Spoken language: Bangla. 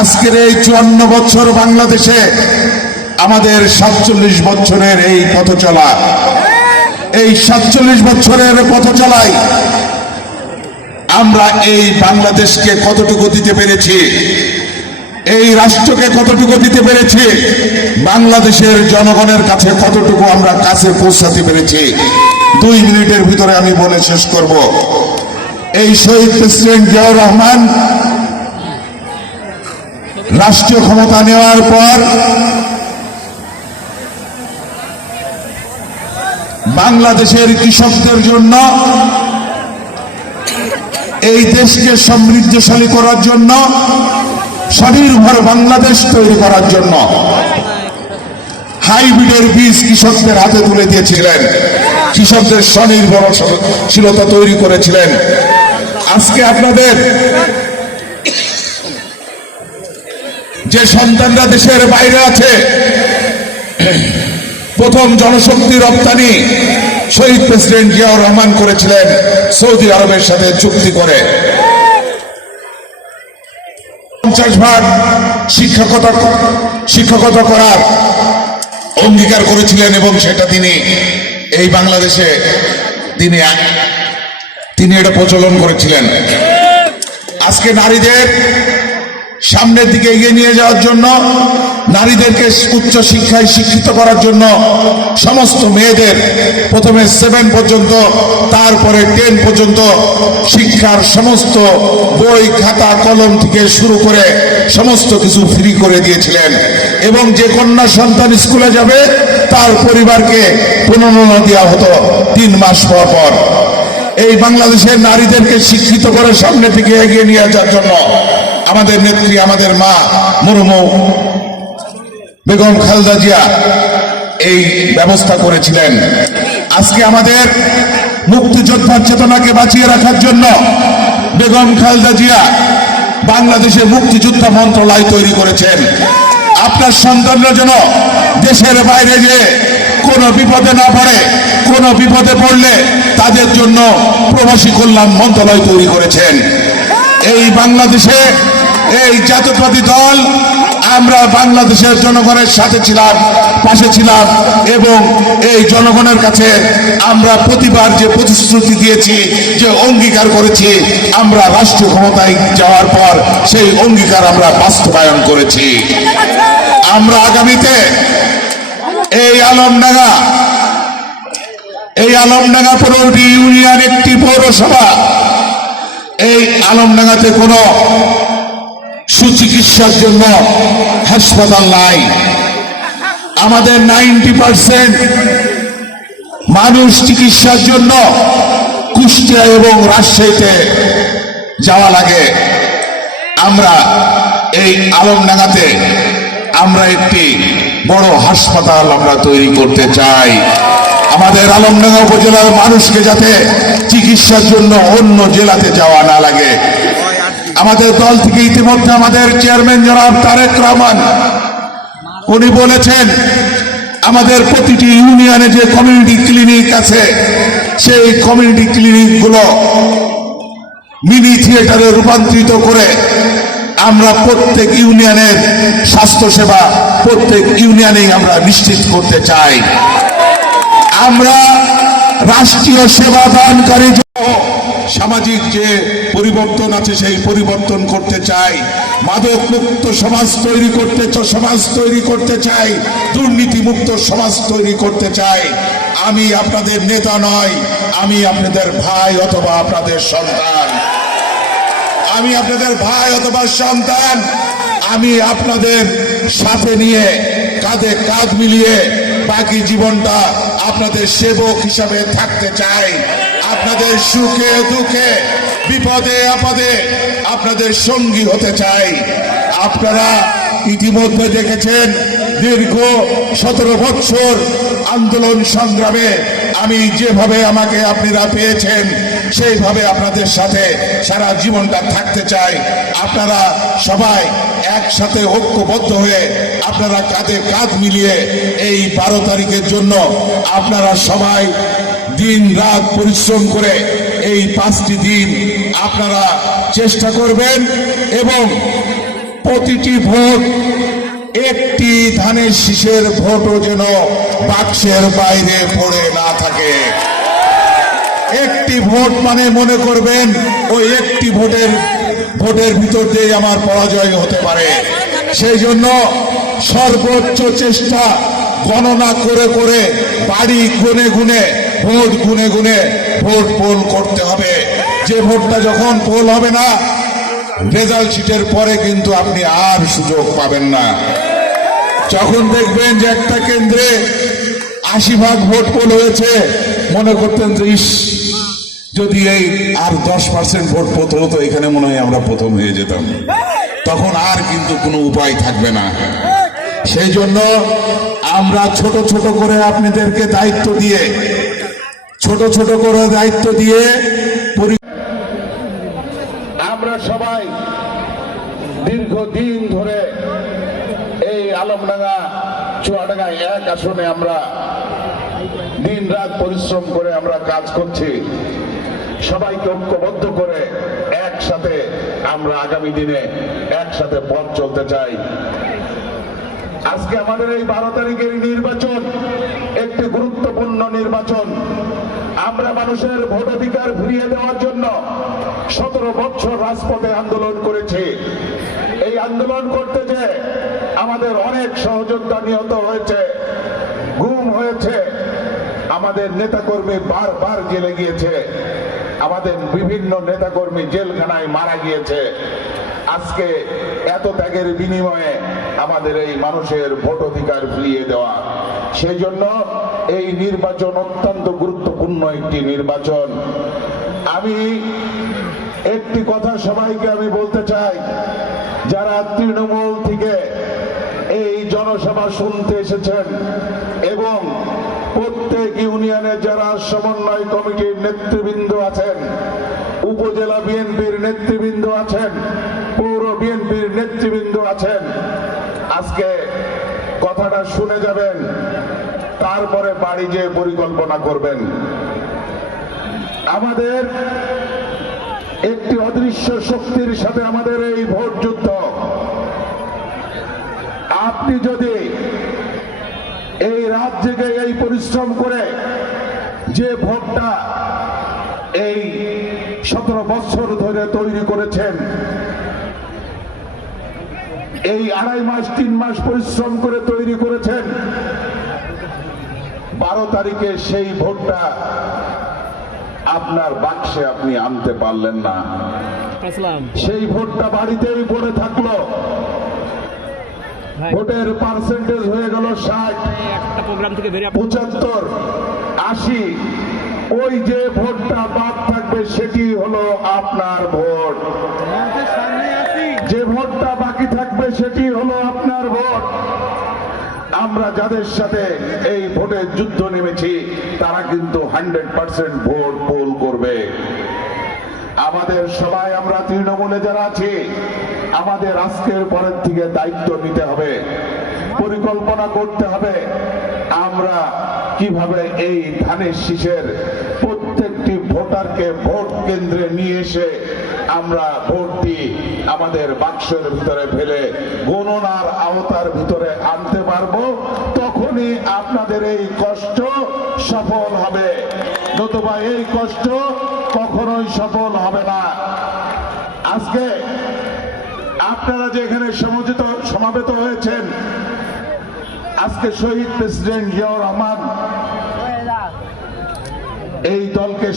আজকের এই 54 বছর বাংলাদেশে আমাদের 47 বছরের এই পথ চলা, এই 47 বছরের পথ চলাই আমরা এই বাংলাদেশকে কতটুকু দিতে পেরেছি, এই রাষ্ট্রকে কতটুকু দিতে পেরেছি, বাংলাদেশের জনগণের কাছে কতটুকু আমরা কাছে পৌঁছাতে পেরেছি। 2 মিনিটের ভিতরে আমি বলে শেষ করব। এই শহীদ প্রেসিডেন্ট জিয়াউর রহমান রাষ্ট্রীয় ক্ষমতা নেওয়ার পর বাংলাদেশের কৃষকদের জন্য, এই দেশকে সমৃদ্ধশালী করার জন্য, স্বনির্ভর বাংলাদেশ তৈরি করার জন্য হাইব্রিডের বীজ কৃষকদের হাতে তুলে দিয়েছিলেন, কৃষকদের স্বনির্ভরশীলতা তৈরি করেছিলেন। আজকে আপনাদের যে সন্তানরা দেশের বাইরে আছে, প্রথম জনশক্তি রপ্তানি শহীদ প্রেসিডেন্ট জিয়াউর রহমান করেছিলেন সৌদি আরবের সাথে চুক্তি করে। 50 ভাগ শিক্ষকতা করার অঙ্গীকার করেছিলেন এবং সেটা তিনি এই বাংলাদেশে তিনি এটা প্রচলন করেছিলেন। আজকে নারীদের সামনের দিকে এগিয়ে নিয়ে যাওয়ার জন্য, নারীদেরকে উচ্চ শিক্ষায় শিক্ষিত করার জন্য সমস্ত মেয়েদের প্রথমে 7 পর্যন্ত, তারপরে 10 পর্যন্ত শিক্ষার সমস্ত বই খাতা কলম থেকে শুরু করে সমস্ত কিছু ফ্রি করে দিয়েছিলেন এবং যে কন্যা সন্তান স্কুলে যাবে তার পরিবারকে প্রণোদনা দেওয়া হতো 3 মাস পর পর। এই বাংলাদেশের নারীদেরকে শিক্ষিত করে সামনের দিকে এগিয়ে নিয়ে যাওয়ার জন্য আমাদের নেত্রী, আমাদের মা মরহুমা বেগম খালেদা জিয়া এই ব্যবস্থা করেছিলেন। আজকে আমাদের মুক্তিযোদ্ধার চেতনাকে বাঁচিয়ে রাখার জন্য বেগম খালেদা জিয়া বাংলাদেশে মুক্তিযোদ্ধা মন্ত্রণালয় তৈরি করেছেন। আপনার সন্তানরা যেন দেশের বাইরে যে কোনো বিপদে না পড়ে, কোনো বিপদে পড়লে তাদের জন্য প্রবাসী কল্যাণ মন্ত্রণালয় তৈরি করেছেন। এই বাংলাদেশে এই জাতীয়তাবাদী দল আমরা বাংলাদেশের জনগণের সাথে ছিলাম, পাশে ছিলাম এবং এই জনগণের কাছে আমরা প্রতিবার যে প্রতিশ্রুতি দিয়েছি, যে অঙ্গীকার করেছি, আমরা রাষ্ট্রীয় ক্ষমতায় যাওয়ার পর সেই অঙ্গীকার আমরা বাস্তবায়ন করেছি। আমরা আগামীতে এই আলমডাঙ্গা 15টি ইউনিয়ন, একটি পৌরসভা, এই আলমডাঙ্গাতে কোনো সুচিকিৎসার জন্য হাসপাতাল নাই। আমাদের 90% মানুষ চিকিৎসার জন্য কুষ্টিয়া এবং রাজশাহীতে যাওয়া লাগে। আমরা এই আলমডাঙ্গাতে আমরা একটি বড় হাসপাতাল আমরা তৈরি করতে চাই। আমাদের আলমডাঙ্গা উপজেলার মানুষকে যাতে চিকিৎসার জন্য অন্য জেলাতে যাওয়া না লাগে। আমাদের দল থেকে ইতিমধ্যে আমাদের চেয়ারম্যান জনাব তারেক রহমান উনি বলেছেন, আমাদের প্রতিটি ইউনিয়নে যে কমিউনিটি ক্লিনিক আছে, সেই কমিউনিটি ক্লিনিকগুলো মিনি থিয়েটারে রূপান্তরিত করে আমরা প্রত্যেক ইউনিয়নের স্বাস্থ্যসেবা প্রত্যেক ইউনিয়নেই আমরা নিশ্চিত করতে চাই। আমরা রাষ্ট্রীয় সেবা দানকারী সামাজিক যে পরিবর্তন আছে সেই পরিবর্তন করতে চাই। মাদক মুক্ত সমাজ তৈরি করতে চাই, দুর্নীতি মুক্ত সমাজ তৈরি করতে চাই। আমি আপনাদের নেতা নয়, আমি আপনাদের ভাই অথবা আপনাদের সন্তান। আমি আপনাদের ভাই অথবা সন্তান। আমি আপনাদের সাথে নিয়ে কাঁধে কাঁধ মিলিয়ে বাকি জীবনটা আপনাদের সেবক হিসাবে থাকতে চাই। আপনাদের সুখে দুঃখে বিপদে আপদে আপনাদের সঙ্গী হতে চাই। আপনারা ইতিমধ্যে দেখেছেন দীর্ঘ 17 বছর আন্দোলন সংগ্রামে আমি যেভাবে আমাকে আপনারা পেয়েছেন সেইভাবে আপনাদের সাথে সারা জীবনটা থাকতে চাই। আপনারা সবাই একসাথে ঐক্যবদ্ধ হয়ে আপনারা কাঁধে কাঁধ মিলিয়ে এই 12 তারিখের জন্য আপনারা সবাই দিন রাত পরিশ্রম করে এই 5টি দিন আপনারা চেষ্টা করবেন এবং প্রতিটি ভোট একটি ধানের শীষের ভোটও যেন বাক্সের বাইরে পড়ে না থাকে। একটি ভোট মানে মনে করবেন ওই একটি ভোটের ভিতর দিয়ে আমার পরাজয় হতে পারে। সেই জন্য সর্বোচ্চ চেষ্টা গণনা করে করে বাড়ি গুনে গুনে ভোট গুনে গুনে ভোট পোল করতে হবে। যে ভোটটা যখন পোল হবে না, রেজাল্ট শিটের পরে কিন্তু আপনি আর সুযোগ পাবেন না। যখন দেখবেন যে একটা কেন্দ্রে ৮০% ভোট পোল হয়েছে, মনে করতেন যে ইস, যদি এই আর 10% ভোট পোল হতো, এখানে মনে হয় আমরা প্রথম হয়ে যেতাম। তখন আর কিন্তু কোনো উপায় থাকবে না। সেই জন্য আমরা ছোট ছোট করে আপনাদেরকে দায়িত্ব দিয়ে আমরা সবাই দীর্ঘদিন ধরে এই আলমডাঙ্গা চুয়াডাঙ্গা 1 আসনে আমরা দিন রাত পরিশ্রম করে আমরা কাজ করছি। সবাইকে ঐক্যবদ্ধ করে একসাথে আমরা আগামী দিনে একসাথে পথ চলতে চাই। আজকে আমাদের এই 12 তারিখের নির্বাচন একটি গুরুত্বপূর্ণ নির্বাচন। আমরা মানুষের ভোটাধিকার ফিরিয়ে দেওয়ার জন্য 17 বছর রাজপথে আন্দোলন করেছি। এই আন্দোলন করতে যে আমাদের অনেক সহযোদ্ধা নিহত হয়েছে, গুম হয়েছে, আমাদের নেতাকর্মী বারবার জেলে গিয়েছে, আমাদের বিভিন্ন নেতাকর্মী জেলখানায় মারা গিয়েছে। আজকে এত ত্যাগের বিনিময়ে আমাদের এই মানুষের ভোটাধিকার ফিরিয়ে দেওয়া, সেই জন্য এই নির্বাচন অত্যন্ত গুরুত্বপূর্ণ একটি নির্বাচন। আমি একটি কথা সবাইকে আমি বলতে চাই, যারা তৃণমূল থেকে এই জনসভা শুনতে এসেছেন এবং প্রত্যেক ইউনিয়নে যারা সমন্বয় কমিটির নেতৃবৃন্দ আছেন, উপজেলা বিএনপির নেতৃবৃন্দ আছেন, পৌর বিএনপির নেতৃবৃন্দ আছেন, আজকে কথাটা শুনে যাবেন, তারপরে বাড়ি যেয়ে পরিকল্পনা করবেন। আমাদের একটি অদৃশ্য শক্তির সাথে আমাদের এই ভোট যুদ্ধ। আপনি যদি এই রাত জেগে এই পরিশ্রম করে যে ভোটটা এই 17 বছর ধরে তৈরি করেছেন, এই 2.5 মাস 3 মাস পরিশ্রম করে তৈরি করেছেন, 12 তারিখে সেই ভোটটা আপনার বাক্সে আপনি আনতে পারলেন না। সেই ভোটটা বাড়িতেই পড়ে থাকলো। ভোটের পার্সেন্টেজ হয়ে গেল 60, 75, 80। ওই যে ভোটটা বাদ থাকবে সেটি হলো আপনার ভোট। যে ভোটটা বাকি থাকবে সেটি হলো আপনার ভোট। আমরা যাদের সাথে এই ভোটের যুদ্ধ নেমেছি, তারা কিন্তু 100% ভোট পোল করবে। আমাদের সবাই আমরা তৃণমূলে যারা আছি, আমাদের আজকের পরের থেকে দায়িত্ব নিতে হবে, পরিকল্পনা করতে হবে আমরা কিভাবে এই ধানের শীষের প্রত্যেকটি ভোটারকে ভোট কেন্দ্রে নিয়ে এসে আমরা ভোটটি আমাদের বাক্সের ভিতরে ফেলে গণনার আওতার ভিতরে আনতে পারবো। তখনই আপনাদের এই কষ্ট সফল হবে, নতুবা এই কষ্ট কখনোই সফল হবে না। আজকে আপনারা যে এখানে সমাবেত হয়েছেন, আজকে শহীদ প্রেসিডেন্ট জিয়াউর রহমান এই দলকে